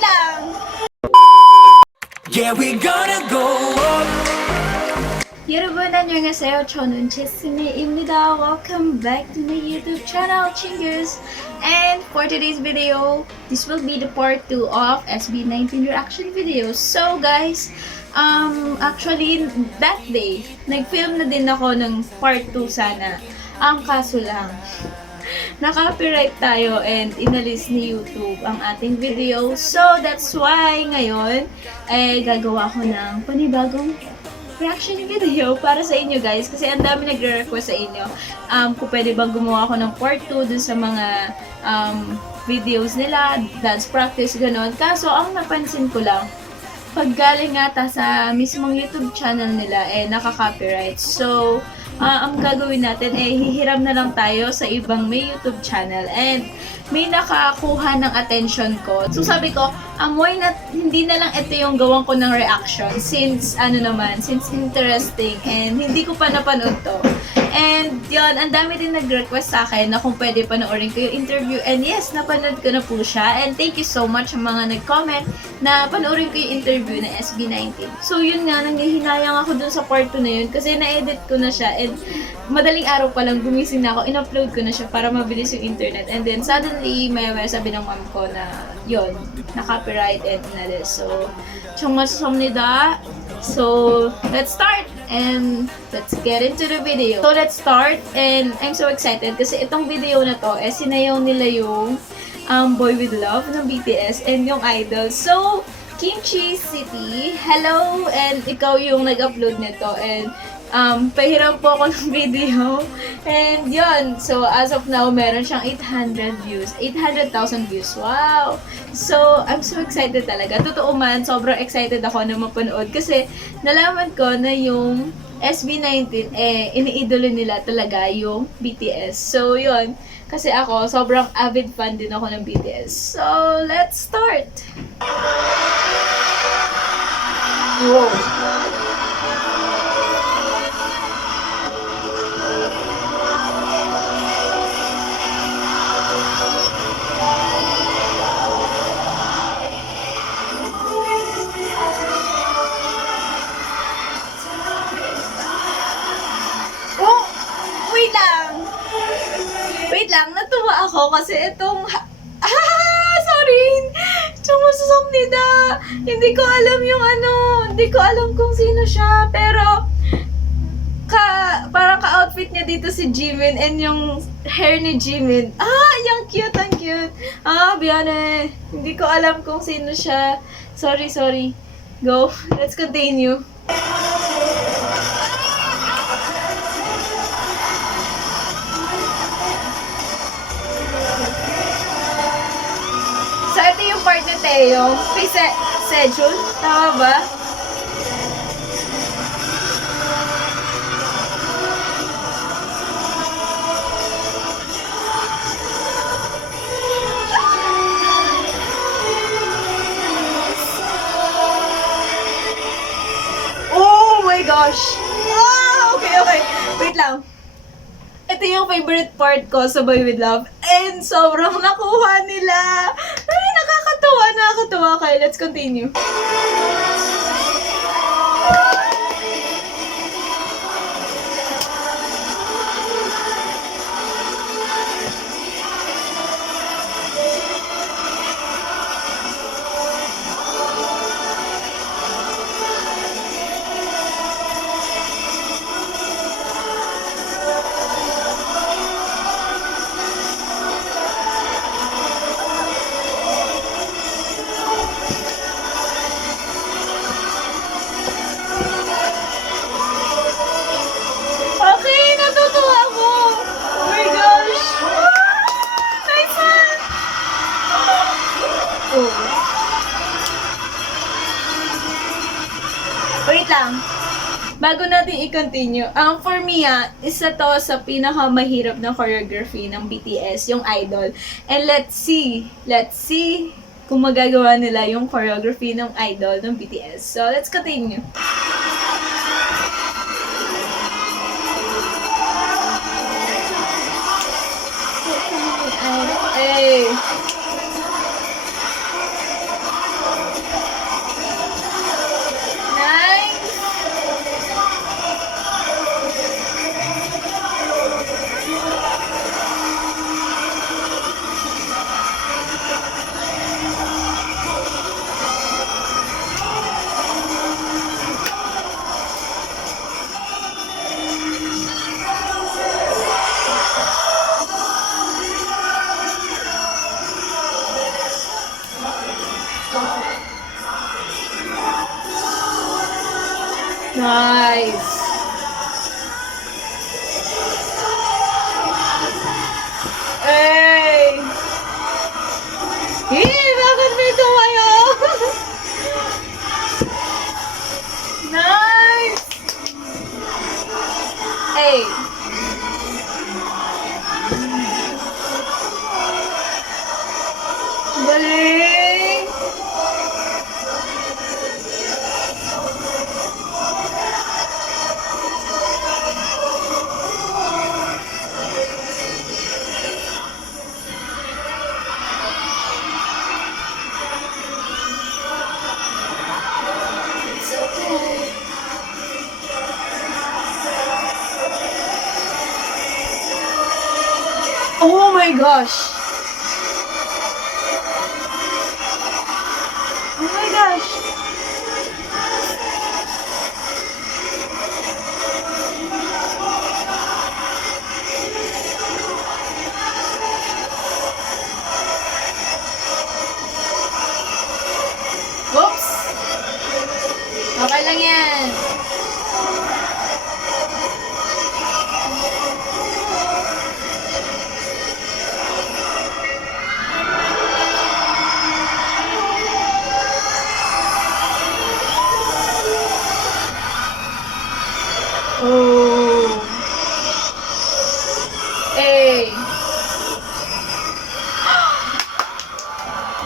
lang! Yeah, we gonna go up. 여러분 안녕하세요. 저는 제스미입니다. Welcome back to my YouTube channel, Chingus. And for today's video, this will be the part 2 of SB19 reaction video. So guys, actually that day, nag-film na din ako ng part 2 sana. Ang kaso lang, na-copyright tayo and inalis ni YouTube ang ating video. So that's why ngayon ay gagawa ko ng panibagong reaction video para sa inyo guys kasi ang dami nagre-request sa inyo kung pwede bang gumawa ako ng part 2 dun sa mga videos nila, dance practice, gano'n. Kaso ang napansin ko lang, pag galing ata sa mismong YouTube channel nila naka-copyright. So ang gagawin natin hihiram na lang tayo sa ibang may YouTube channel and may nakakuha ng attention ko. So sabi ko, why not hindi na lang ito yung gawin ko ng reaction since interesting and hindi ko pa napanood to. And yun, ang dami din nag-request sa akin na kung pwede panoorin ko yung interview. And yes, napanood ko na po siya. And thank you so much sa mga nag-comment na panoorin ko yung interview na SB19. So yun nga, nanghihinayang ako dun sa part 2 na yun kasi na-edit ko na siya. And madaling araw pa lang gumising na ako, in-upload ko na siya para mabilis yung internet. And then suddenly, maya-maya sabi ng mom ko na yun, na-copyright and inalis. So, 정말감사합니다. So, let's start and let's get into the video. So, let's start and I'm so excited kasi itong video na to, sinayaw nila yung Boy With Love ng BTS and yung Idol. So, Kimchi City, hello! And ikaw yung nag-upload nito and pahiram po ako ng video. And yun, so as of now, meron siyang 800,000 views. Wow! So, I'm so excited talaga. Totoo man, sobrang excited ako na mapanood kasi nalaman ko na yung SB19, iniidolo nila talaga yung BTS. So, yun. Kasi ako, sobrang avid fan din ako ng BTS. So, let's start! Wow! Wait lang, natuwa ako kasi itong... sorry! Itong masusok nila. Hindi ko alam yung hindi ko alam kung sino siya. Pero, parang ka-outfit niya dito si Jimin and yung hair ni Jimin. Yung cute, ang cute. Biyane. Hindi ko alam kung sino siya. Sorry. Go. Let's continue. So, ito yung part ni Teo. Sejul. Tama ba? Oh my gosh! Okay. Wait lang. Ito yung favorite part ko sa Boy With Love. And sobrang nakuha nila. Ay, nakakatuwa. Okay, let's continue. Okay, natutuwa ako. Oh my gosh. Nice one. Wait lang. Bago natin i-continue, for me, isa to sa pinakamahirap na choreography ng BTS, yung Idol. And let's see kung magagawa nila yung choreography ng Idol ng BTS. So, let's continue. Hey! Nice. Hey! Bakit may tumayo? Nice! Hey! Galing! It's okay. Oh my gosh! Oh my gosh! Whoops! Okay lang yan. Oh. Eh.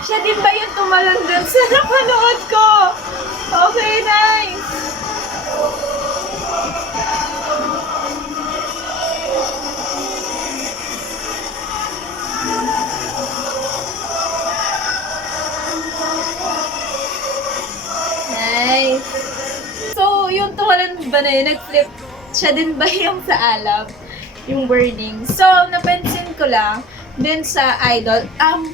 Siya din ba yung tumalon dun sa napanood ko? Okay, nice. Nice. So, yung tumalon ba na yun, nag-flip, siya din ba yung sa alab? Yung wording. So, napansin ko lang, din sa Idol,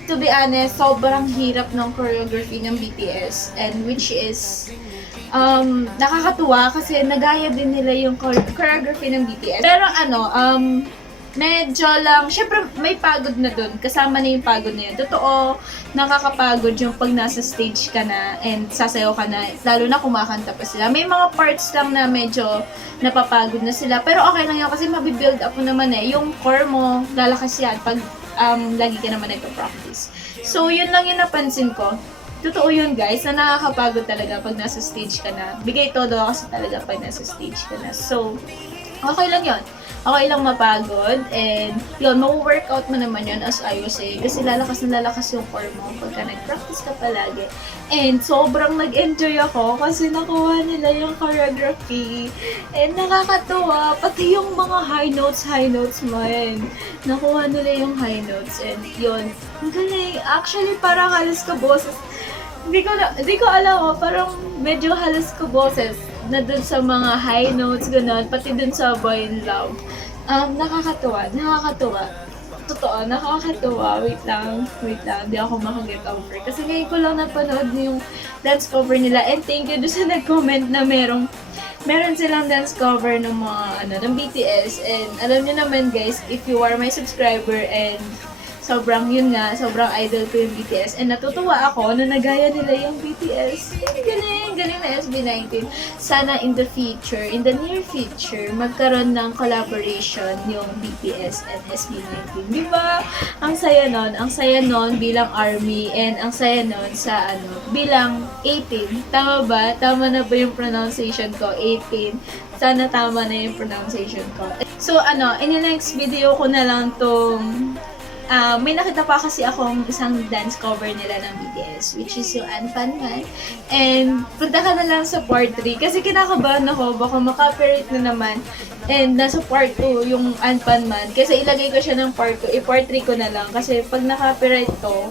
to be honest, sobrang hirap ng choreography ng BTS. And which is, nakakatuwa kasi nagaya din nila yung choreography ng BTS. Pero medyo lang, syempre may pagod na dun. Kasama na yung pagod na yun. Totoo, nakakapagod yung pag nasa stage ka na and sasayaw ka na, lalo na kumakanta pa sila. May mga parts lang na medyo napapagod na sila. Pero okay lang yun kasi mabibuild up mo naman eh. Yung core mo, lalakas yan pag lagi ka naman nagpa-practice. So, yun lang yung napansin ko. Totoo yun guys, na nakakapagod talaga pag nasa stage ka na. Bigay todo kasi talaga pag nasa stage ka na. So, okay lang yun. Okay lang mapagod. And yun, ma-workout mo naman yun as I was saying. Kasi lalakas na lalakas yung core mo pagka nag-practice ka palagi. And sobrang nag-enjoy ako kasi nakuha nila yung choreography. And nakakatuwa. Pati yung mga high notes mo yun. Nakuha nila yung high notes. And yun, ang galing. Actually, parang halos ka boses. Hindi ko alam parang medyo halos ko boses na dun sa mga high notes, gano'n, pati dun sa Boy in Love. Nakakatuwa. Totoo, nakakatuwa. Wait lang, di ako makaget over. Kasi ngayon ko lang napanood yung dance cover nila. And thank you doon sa nag-comment na meron silang dance cover ng mga, ng BTS. And alam niyo naman guys, if you are my subscriber and sobrang idol ko yung BTS. And natutuwa ako na nagaya nila yung BTS. Galing na SB19. Sana in the near future, magkaroon ng collaboration yung BTS and SB19. Di ba? Ang saya nun bilang ARMY and ang saya nun sa bilang 18. Tama ba? Tama na ba yung pronunciation ko? 18. Sana tama na yung pronunciation ko. So in the next video ko na lang tong may nakita pa kasi akong isang dance cover nila ng BTS, which is yung Anpanman. And punta ka na lang sa part 3 kasi kinakabahan ako, baka makapirate na naman. And nasa part 2 yung Anpanman. Kasi ilagay ko siya ng part 2, part 3 ko na lang. Kasi pag nakapirate to,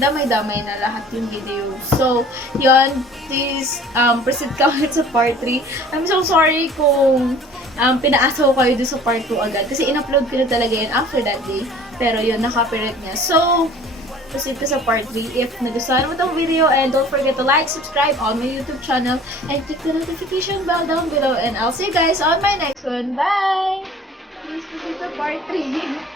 damay-damay na lahat yung video. So, yun, please proceed ka ulit sa part 3. I'm so sorry kung pinaasa ko kayo doon sa part 2 agad. Kasi in-upload ko na talaga yun after that day. Pero yun, naka-copyright niya. So, proceed ka sa part 3 if nagustuhan mo itong video. And don't forget to like, subscribe on my YouTube channel. And click the notification bell down below. And I'll see you guys on my next one. Bye! Please proceed to part 3.